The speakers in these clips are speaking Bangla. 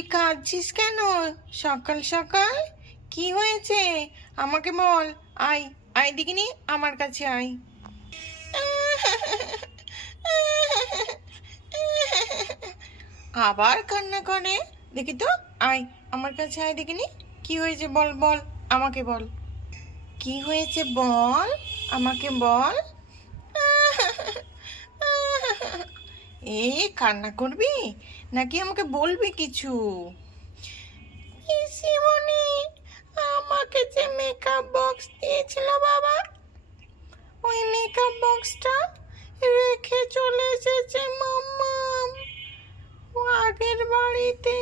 তুই কাঁদছিস কেন সকাল সকাল? কি হয়েছে আমাকে বল। আয়, আয় দেখিনি, আমার কাছে আয়। আবার কান্না করে, দেখি তো। আয়, আমার কাছে আয় দেখিনি। কি হয়েছে বল বল, আমাকে বল। কি হয়েছে বল, আমাকে বল। এই কান্না করবি নাকি আমাকে বলবি কিছু? পিসিমণি, আমাকে যে মেকআপ বক্স দিয়েছিল বাবা, ওই মেকআপ বক্সটা রেখে চলে এসেছে মাম্মাম আগের বাড়িতে।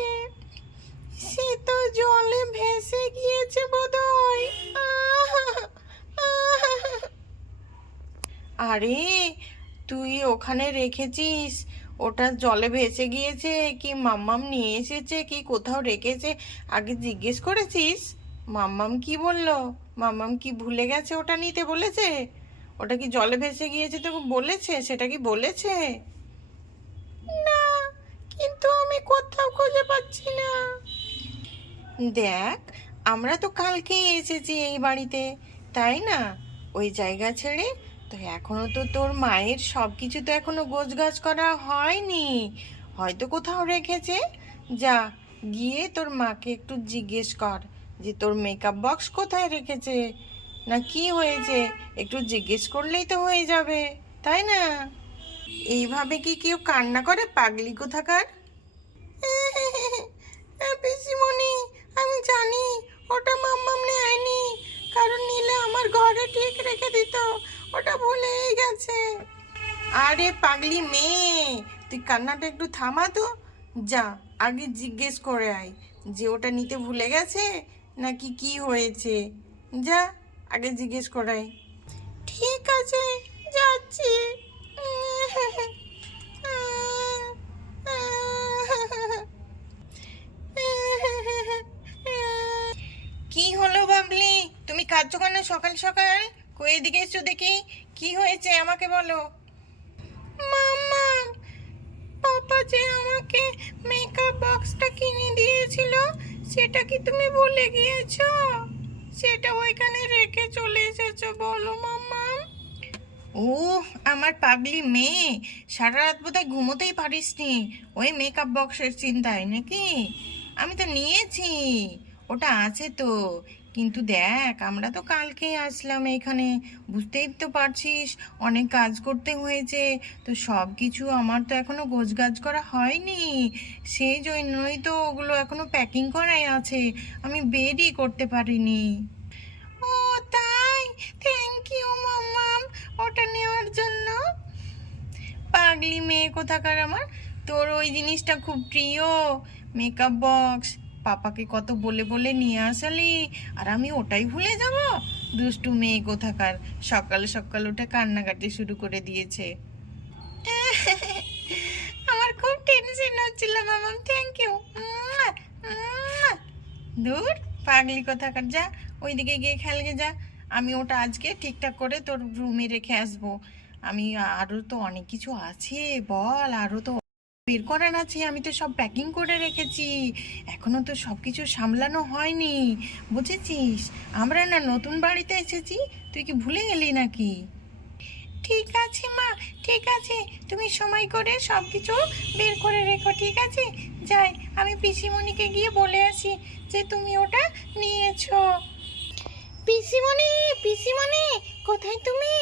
সে তো জলে ভেসে গিয়েছে বোধহয়। আরে, তুই ওখানে রেখেছিস, ওটা জলে ভেসে গিয়েছে কি মাম্মাম নিয়ে এসেছে কি কোথাও রেখেছে আগে জিজ্ঞেস করেছিস? মাম্মাম কি বললো? মাম্মাম কি ভুলে গেছে ওটা নিতে বলেছে? ওটা কি জলে ভেসে গিয়েছে তোকে বলেছে? সেটা কি বলেছে? না, কিন্তু আমি কোথাও খুঁজে পাচ্ছি না। দেখ, আমরা তো কালকেই এসেছি এই বাড়িতে, তাই না? ওই জায়গা ছেড়ে তো এখনো তো তোর মায়ের সব কিছু তো এখনো গোছগাছ করা হয়নি, হয়তো কোথাও রেখেছে। যা, গিয়ে তোর মাকে একটু জিজ্ঞেস কর যে তোর মেকআপ বক্স কোথায় রেখেছে, না কি হয়েছে। একটু জিজ্ঞেস করলেই তো হয়ে যাবে, তাই না? এইভাবে কি কেউ কান্না করে পাগলি কোথাকার? পিসিমণি, আমি জানি ওটা মাম্মাম নেয়নি, কারণ নিলে আমার ঘরে ঠিক রেখে দিত, ওটা ভুলেই গেছে। আরে পাগলি মেয়ে, তুই কান্নাটা একটু থামা তো। যা, আগে জিজ্ঞেস করে আয় যে ওটা নিতে ভুলে গেছে নাকি কি হয়েছে। যা, আগে জিজ্ঞেস করে আয়। ঠিক আছে, যাচ্ছি। কি হলো বাবলি, তুমি কাঁদছো কেন সকাল সকাল? কই এদিকে এসো দেখি, কি হয়েছে আমাকে বলো। মাম্মা, পাপা যে আমাকে মেকআপ বক্সটা কিনে দিয়েছিল সেটা কি তুমি ভুলে গিয়েছো? সেটা ওইখানে রেখে চলে এসেছো বলো মাম্মা। ও, আমার পাগলি মেয়ে, সারা রাত বোধহয় ঘুমোতেই পারিসনি ওই মেকআপ বক্সের চিন্তায় নাকি? আমি তো নিয়েছি, ওটা আছে তো। কিন্তু দেখ, আমরা তো কালকেই আসলাম এখানে, বুঝতেই তো পারছিস অনেক কাজ করতে হয়েছে, তো সব কিছু আমার তো এখনো গোছগাছ করা হয়নি। সেই জন্যই তো ওগুলো এখনো প্যাকিং করাই আছে, আমি বেরই করতে পারিনি। ও তাই, থ্যাংক ইউ মাম্মাম ওটা নেওয়ার জন্য। পাগলি মেয়ে কোথাকার আমার, তোর ওই জিনিসটা খুব প্রিয় মেকআপ বক্স, পাপাকে কত বলে বলে নিয়ে আসালি, আর আমি ওটাই ভুলে যাব? দুষ্টু মেয়ে কোথাকার, সকাল সকাল উঠে কান্নাকাটি শুরু করে দিয়েছে। আমার খুব টেনশন হচ্ছিল মামাম, থ্যাংক ইউ। দূর পাগলি কোথাকার, যা ওইদিকে গিয়ে খেলগে যা। আমি ওটা আজকে ঠিকঠাক করে তোর রুমে রেখে আসবো। আমি আরও তো অনেক কিছু আছে, বল, আরও তো বের করার আছে, আমি তো সব প্যাকিং করে রেখেছি, এখনো তো সব কিছু সামলানো হয়নি, বুঝেছিস? আমরা না নতুন বাড়িতে এসেছি, তুই কি ভুলে গেলি নাকি? ঠিক আছে মা, ঠিক আছে, তুমি সময় করে সব কিছু বের করে রেখো, ঠিক আছে? যাই, আমি পিসিমণিকে গিয়ে বলে আসি যে তুমি ওটা নিয়েছো। পিসিমণি, পিসিমণি, কোথায় তুমি?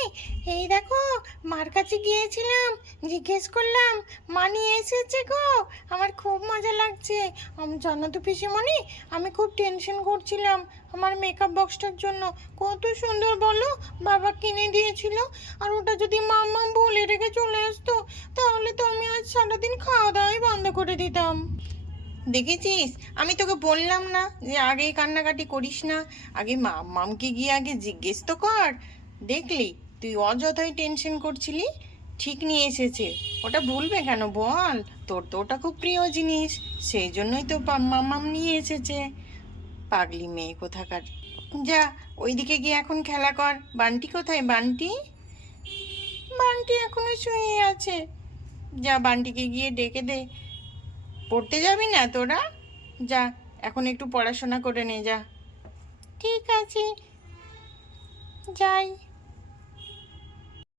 এই দেখো, মার কাছে গিয়েছিলাম, জিজ্ঞেস করলাম, মা নিয়ে এসেছে গো। আমার খুব মজা লাগছে। জানো তো পিসিমণি, আমি খুব টেনশন করছিলাম আমার মেকআপ বক্সটার জন্য। কত সুন্দর বলো, বাবা কিনে দিয়েছিল, আর ওটা যদি মাম্মা ভুলে রেখে চলে আসতো তাহলে তো আমি আজ সারাদিন খাওয়া দাওয়াই বন্ধ করে দিতাম। দেখেছিস, আমি তোকে বললাম না যে আগে কান্নাকাটি করিস না, আগে মামকে গিয়ে আগে জিজ্ঞেস তো কর। দেখলি, তুই অযথাই টেনশন করছিলি। ঠিক নিয়ে এসেছে, ওটা ভুলবে কেন বল? তোর তো ওটা খুব প্রিয় জিনিস, সেই জন্যই তো মামাম নিয়ে এসেছে। পাগলি মেয়ে কোথাকার, যা ওইদিকে গিয়ে এখন খেলা কর। বান্টি কোথায় বান্টি? বান্টি এখনো শুয়ে আছে, যা বান্টিকে গিয়ে ডেকে দে। পড়তে যাবি না তোরা? যা এখন একটু পড়াশোনা করে নে, যা। ঠিক আছে, যাই।